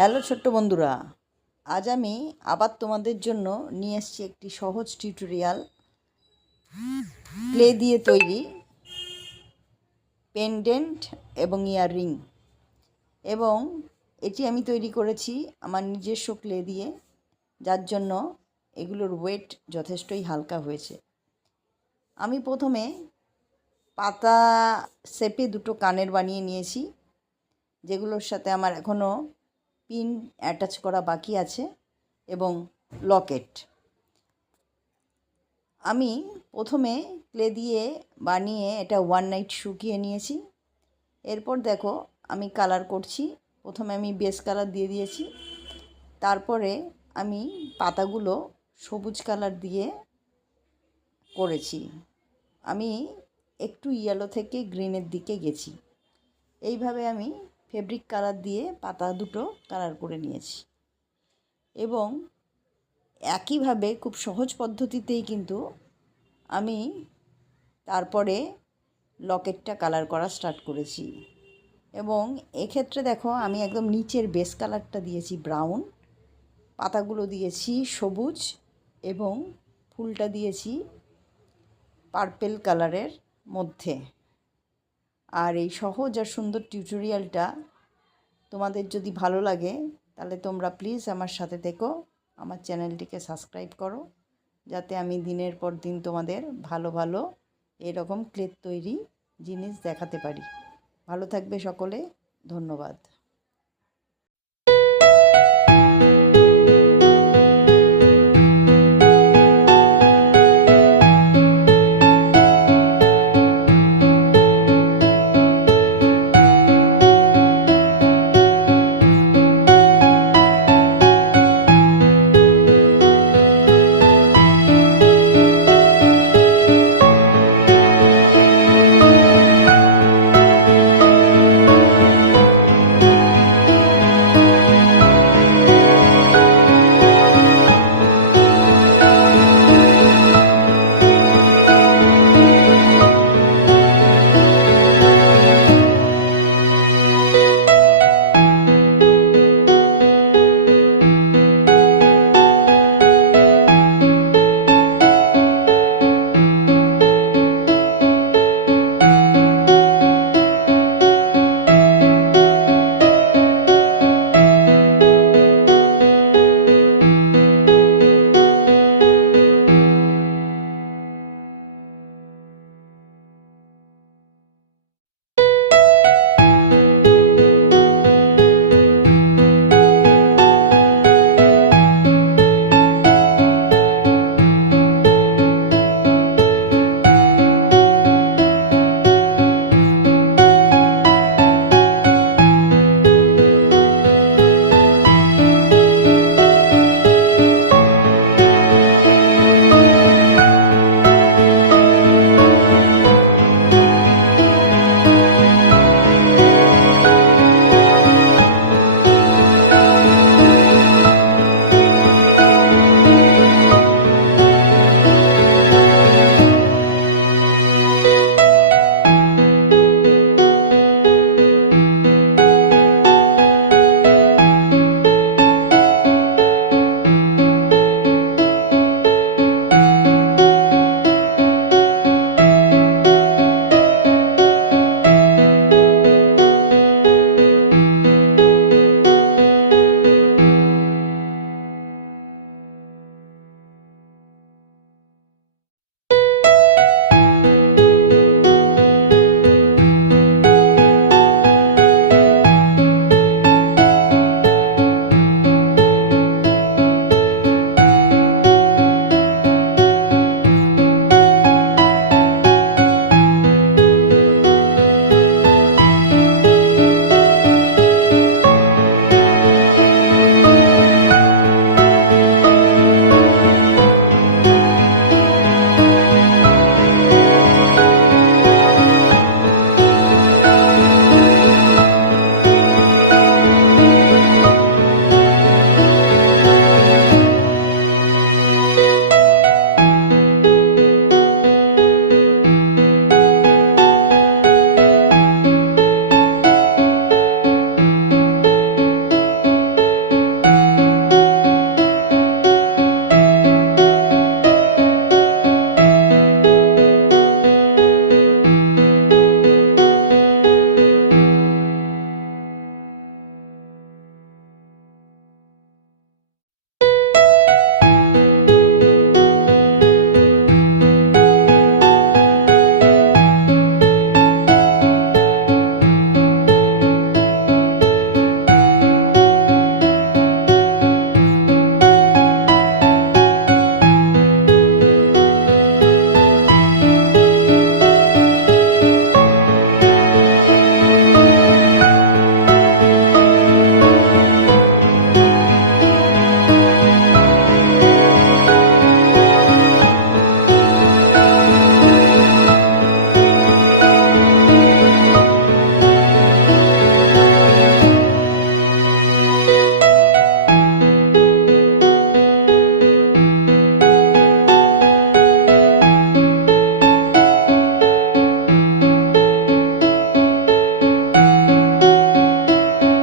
Hello ছোট্ট বন্ধুরা, আজ আমি আবার তোমাদের জন্য নিয়ে এসেছি একটি সহজ টিউটোরিয়াল প্লে দিয়ে তৈরি পেন্ডেন্ট এবং ইয়াররিং এবং এটি আমি তৈরি করেছি আমার নিজস্ব ক্লে দিয়ে, যার জন্য এগুলোর ওয়েট যথেষ্টই হালকা হয়েছে। আমি প্রথমে পাতা শেপে দুটো কানের বানিয়ে নিয়েছি, যেগুলোর সাথে আমার এখনও পিন অ্যাটাচ করা বাকি আছে এবং লকেট। আমি প্রথমে ক্লে দিয়ে বানিয়ে এটা ওয়ান নাইট শুকিয়ে নিয়েছি। এরপর দেখো আমি কালার করছি। প্রথমে আমি বেস কালার দিয়ে দিয়েছি। তারপরে আমি পাতাগুলো সবুজ কালার দিয়ে করেছি। আমি একটু ইয়েলো থেকে গ্রিনের দিকে গেছি। এইভাবে আমি ফেব্রিক কালার দিয়ে পাতা দুটো কালার করে নিয়েছি। এবং একইভাবে খুব সহজ পদ্ধতিতেই কিন্তু আমি তারপরে লকেটটা কালার করা স্টার্ট করেছি। এবং এক্ষেত্রে দেখো, আমি একদম নিচের বেস কালারটা দিয়েছি ব্রাউন, পাতাগুলো দিয়েছি সবুজ এবং ফুলটা দিয়েছি পার্পেল কালারের মধ্যে। আর এই সহজ আর সুন্দর টিউটোরিয়ালটা তোমাদের যদি ভালো লাগে, তাহলে তোমরা প্লিজ আমার সাথে থেকো আমার চ্যানেলটিকে সাবস্ক্রাইব করো, যাতে আমি দিনের পর দিন তোমাদের ভালো ভালো এরকম ক্লেট তৈরি জিনিস দেখাতে পারি। ভালো থাকবে সকলে, ধন্যবাদ।